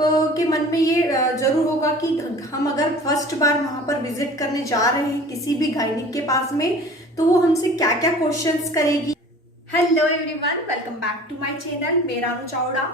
आपके मन में ये जरूर होगा कि हम अगर फर्स्ट बार वहां पर विजिट करने जा रहे हैं किसी भी गायनिक के पास में, तो वो हमसे क्या क्या क्वेश्चंस करेगी। Hello everyone, welcome back to my channel. मेरा अनु चावड़ा।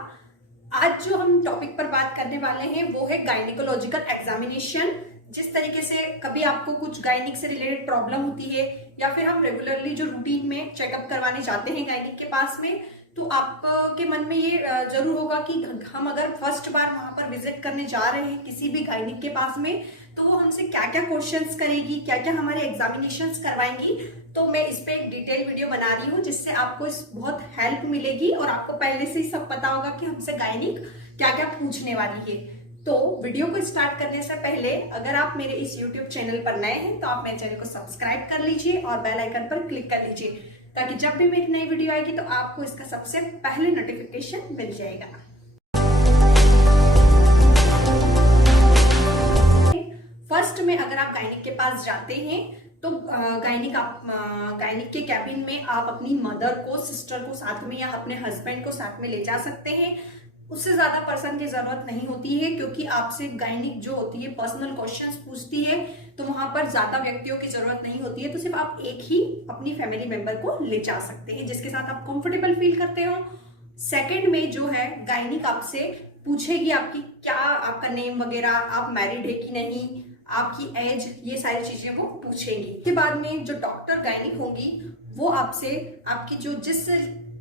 आज जो हम टॉपिक पर बात करने वाले हैं वो है गायनिकोलॉजिकल एग्जामिनेशन। जिस तरीके से कभी आपको कुछ गायनिक से रिलेटेड प्रॉब्लम होती है या फिर हम रेगुलरली जो रूटीन में चेकअप करवाने जाते हैं गायनिक के पास में, तो आपके मन में ये जरूर होगा कि हम अगर फर्स्ट बार वहां पर विजिट करने जा रहे हैं किसी भी गायनिक के पास में, तो वो हमसे क्या क्या क्वेश्चंस करेगी, क्या क्या हमारे एग्जामिनेशंस करवाएंगी। तो मैं इस पे एक डिटेल वीडियो बना रही हूँ जिससे आपको इस बहुत हेल्प मिलेगी और आपको पहले से ही सब पता होगा कि हमसे गायनिक क्या क्या पूछने वाली है। तो वीडियो को स्टार्ट करने से पहले अगर आप मेरे इस YouTube चैनल पर नए हैं तो आप मेरे चैनल को सब्सक्राइब कर लीजिए और बेल आइकन पर क्लिक कर लीजिए, ताकि जब भी मेरी नई वीडियो आएगी तो आपको इसका सबसे पहले नोटिफिकेशन मिल जाएगा। फर्स्ट में अगर आप गायनिक के पास जाते हैं तो गायनिक के कैबिन में आप अपनी मदर को, सिस्टर को साथ में या अपने हस्बैंड को साथ में ले जा सकते हैं। उससे ज्यादा पर्सन की जरूरत नहीं होती है, क्योंकि आपसे गायनिक जो होती है पर्सनल क्वेश्चंस पूछती है, तो वहां पर ज्यादा व्यक्तियों की जरूरत नहीं होती है। तो सिर्फ आप एक ही अपनी फैमिली मेंबर को ले जा सकते हैं जिसके साथ आप कंफर्टेबल फील करते हो। सेकंड में जो है गायनिक आपसे पूछेगी आपकी क्या, आपका नेम वगैरह, आप मैरिड है कि नहीं, आपकी एज, ये सारी चीजें वो पूछेंगी। उसके बाद में जो डॉक्टर गायनिक होंगी वो आपसे आपकी जो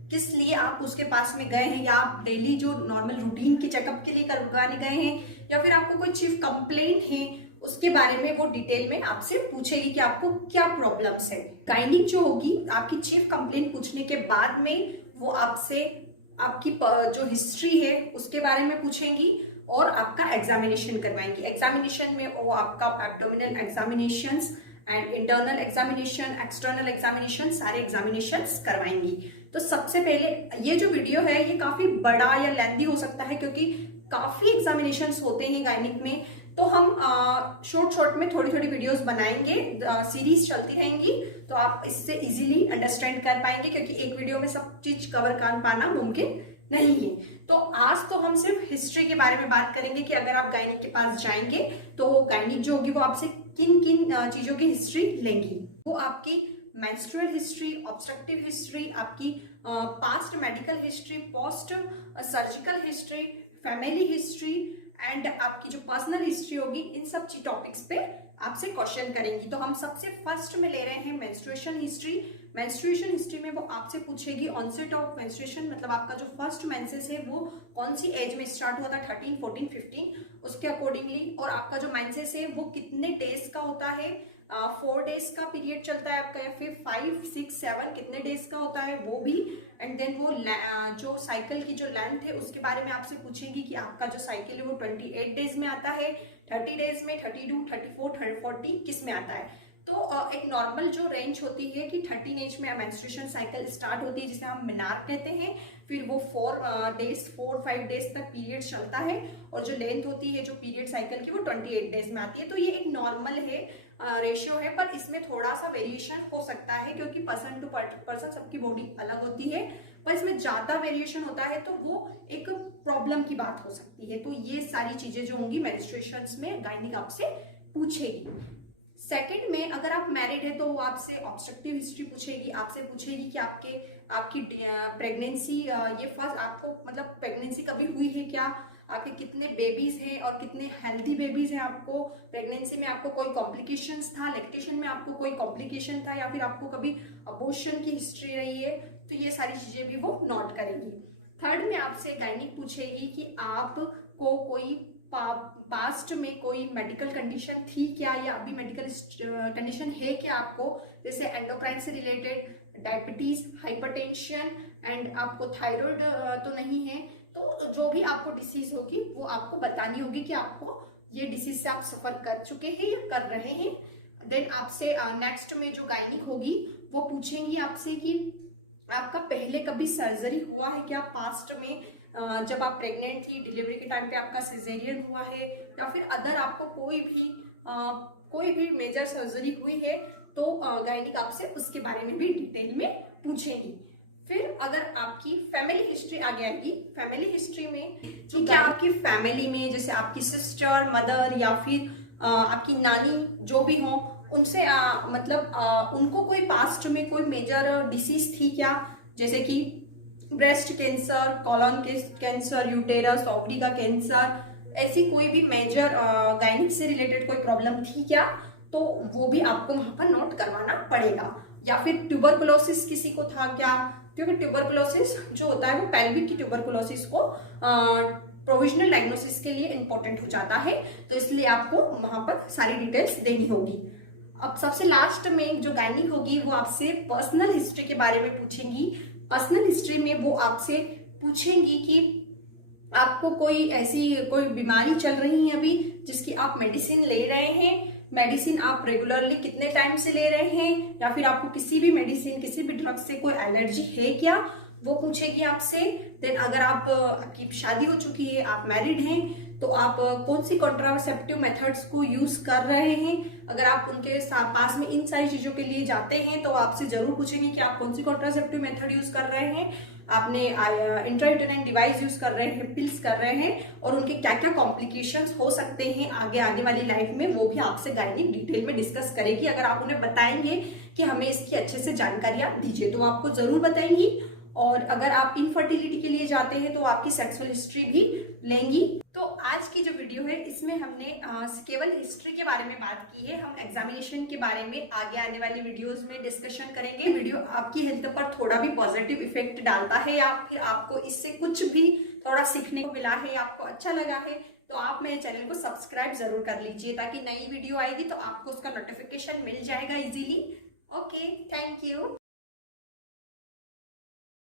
किस लिए आप उसके पास में गए हैं, या आप डेली जो नॉर्मल रूटीन के चेकअप के लिए करवाने गए हैं, या फिर आपको कोई चीफ कंप्लेंट है, उसके बारे में वो डिटेल में आपसे पूछेगी कि आपको क्या प्रॉब्लम्स है। गायनिक जो होगी आपकी चीफ कंप्लेंट पूछने के बाद में वो आपसे आपकी जो हिस्ट्री है उसके बारे में पूछेंगी और आपका एग्जामिनेशन करवाएंगी। एग्जामिनेशन में वो आपका abdominal examinations and internal examination, external examination, सारे एग्जामिनेशंस करवाएंगी। तो सबसे पहले ये जो वीडियो है ये काफी बड़ा या लेंथी हो सकता है, क्योंकि काफी एग्जामिनेशंस होते हैं गायनिक में। तो हम शॉर्ट में थोड़ी थोड़ी वीडियोस बनाएंगे, सीरीज चलती रहेंगी, तो आप इससे इजीली अंडरस्टैंड कर पाएंगे, क्योंकि एक वीडियो में सब चीज कवर कर पाना मुमकिन नहीं है। तो आज तो हम सिर्फ हिस्ट्री के बारे में बात करेंगे कि अगर आप गायनिक के पास जाएंगे तो गायनिक जो होगी वो आपसे किन किन चीजों की हिस्ट्री लेंगी। वो आपकी मेंस्ट्रुअल हिस्ट्री, ऑब्स्ट्रक्टिव हिस्ट्री, आपकी past medical history, post surgical history, family history and आपकी जो पर्सनल हिस्ट्री होगी, इन सब टॉपिक्स पे आपसे क्वेश्चन करेंगी। तो हम सबसे फर्स्ट में ले रहे हैं मेंस्ट्रुएशन हिस्ट्री। मेंस्ट्रुएशन हिस्ट्री में वो आपसे पूछेगी ऑनसेट ऑफ मेंस्ट्रुएशन, मतलब आपका जो फर्स्ट मेंसेस है वो कौन सी एज में स्टार्ट हुआ था, 13, 14, 15, उसके अकॉर्डिंगली, और आपका जो मेंसेस है वो कितने डेज का होता है, 4 डेज का पीरियड चलता है आपका, या फिर 5, 6, 7 कितने डेज का होता है वो भी। एंड देन वो जो साइकिल की जो लेंथ है उसके बारे में आपसे पूछेगी कि आपका जो साइकिल है वो 28 डेज में आता है, 30 डेज में, 32, 34, 40 किस में आता है। तो एक नॉर्मल जो रेंज होती है कि 13 एज में मेंस्ट्रुएशन साइकिल स्टार्ट होती है, जिसे हम मिनार कहते हैं, फिर वो 4-5 डेज तक पीरियड चलता है, और जो लेंथ होती है जो पीरियड साइकिल की वो 28 डेज में आती है। तो ये एक नॉर्मल है, रेशियो है, पर इसमें थोड़ा सा वेरिएशन हो सकता है, क्योंकि पर्सन टू पर्सन सबकी बॉडी अलग होती है, पर इसमें ज्यादा वेरिएशन होता है तो वो एक प्रॉब्लम की बात हो सकती है। तो ये सारी चीजें जो होंगी मेंस्ट्रुएशंस में गायनिक आपसे पूछेगी। सेकंड में अगर आप मैरिड है तो वो आपसे ऑब्स्ट्रक्टिव हिस्ट्री पूछेगी, आपसे पूछेगी कि आपकी प्रेगनेंसी, ये फर्स्ट आपको मतलब प्रेगनेंसी कभी हुई है क्या, आपके कितने बेबीज हैं और कितने हेल्दी बेबीज हैं, आपको प्रेगनेंसी में आपको कोई कॉम्प्लिकेशंस था, लैक्टेशन में आपको कोई कॉम्प्लिकेशन था, या फिर आपको कभी अबॉर्शन की हिस्ट्री रही है, तो ये सारी चीजें भी वो नोट करेंगी। थर्ड में आपसे गायनिक पूछेगी कि आपको कोई पास्ट में कोई मेडिकल कंडीशन थी क्या, या अभी मेडिकल कंडीशन है क्या आपको, जैसे एंडोक्राइन से रिलेटेड, डायबिटीज, हाइपरटेंशन, एंड आपको थायराइड तो नहीं है। तो जो भी आपको डिसीज होगी वो आपको बतानी होगी कि आपको ये डिसीज से आप सफर कर चुके हैं या कर रहे हैं। देन आपसे नेक्स्ट में जो गायनिक होगी वो पूछेंगी आपसे कि आपका पहले कभी सर्जरी हुआ है क्या पास्ट में, जब आप प्रेग्नेंट थी, डिलीवरी के टाइम पे आपका सिजेरियन हुआ है, या फिर अदर आपको कोई भी मेजर सर्जरी हुई है, तो गायनिक आपसे उसके बारे में भी डिटेल में पूछेंगी। फिर अगर आपकी फैमिली हिस्ट्री आगे आएगी, फैमिली हिस्ट्री में जो क्या आपकी फैमिली में जैसे आपकी सिस्टर, मदर या फिर आपकी नानी जो भी हो, उनसे उनको कोई पास्ट में कोई मेजर डिसीज थी क्या, जैसे कि breast cancer, colon cancer, uterus, ovary का कैंसर, ऐसी कोई भी मेजर गायनिक से रिलेटेड कोई प्रॉब्लम थी क्या, तो वो भी आपको वहां पर नोट करवाना पड़ेगा। या फिर ट्यूबरकुलोसिस किसी को था क्या, क्योंकि ट्यूबरकुलोसिस जो होता है वो पेल्विक की ट्यूबरकुलोसिस को प्रोविजनल डायग्नोसिस के लिए इंपॉर्टेंट हो जाता है, तो इसलिए आपको वहां पर सारी डिटेल्स देनी होगी। अब सबसे लास्ट में जो गायनिक होगी वो आपसे पर्सनल हिस्ट्री के बारे में पूछेंगी। पर्सनल हिस्ट्री में वो आपसे पूछेंगी कि आपको कोई ऐसी कोई बीमारी चल रही है अभी जिसकी आप मेडिसिन ले रहे हैं, मेडिसिन आप रेगुलरली कितने टाइम से ले रहे हैं, या फिर आपको किसी भी मेडिसिन किसी भी ड्रग से कोई एलर्जी है क्या, वो पूछेगी आपसे। देन अगर आपकी शादी हो चुकी है, आप मैरिड हैं, तो आप कौन सी कॉन्ट्रासेप्टिव मेथड्स को यूज कर रहे हैं। अगर आप उनके पास में इन सारी चीजों के लिए जाते हैं तो आपसे जरूर पूछेंगे कि आप कौन सी कॉन्ट्रासेप्टिव मेथड यूज कर रहे हैं, आपने इंट्रायूटेराइन डिवाइस यूज कर रहे हैं, पिल्स कर रहे हैं, और उनके क्या क्या कॉम्प्लिकेशंस हो सकते हैं आगे आने वाली लाइफ में, वो भी आपसे गायनिक डिटेल में डिस्कस करेगी। अगर आप उन्हें बताएंगे कि हमें इसकी अच्छे से जानकारियां दीजिए तो आपको जरूर बताएंगी। और अगर आप इनफर्टिलिटी के लिए जाते हैं तो आपकी सेक्सुअल हिस्ट्री भी लेंगी। तो आज की जो वीडियो है इसमें हमने केवल हिस्ट्री के बारे में बात की है। हम एग्जामिनेशन के बारे में आगे आने वाली वीडियोस में डिस्कशन करेंगे। वीडियो आपकी हेल्थ पर थोड़ा भी पॉजिटिव इफेक्ट डालता है या फिर आपको इससे कुछ भी थोड़ा सीखने को मिला है, आपको अच्छा लगा है, तो आप मेरे चैनल को सब्सक्राइब जरूर कर लीजिए, ताकि नई वीडियो आएगी तो आपको उसका नोटिफिकेशन मिल जाएगा इजीली। Okay, thank you.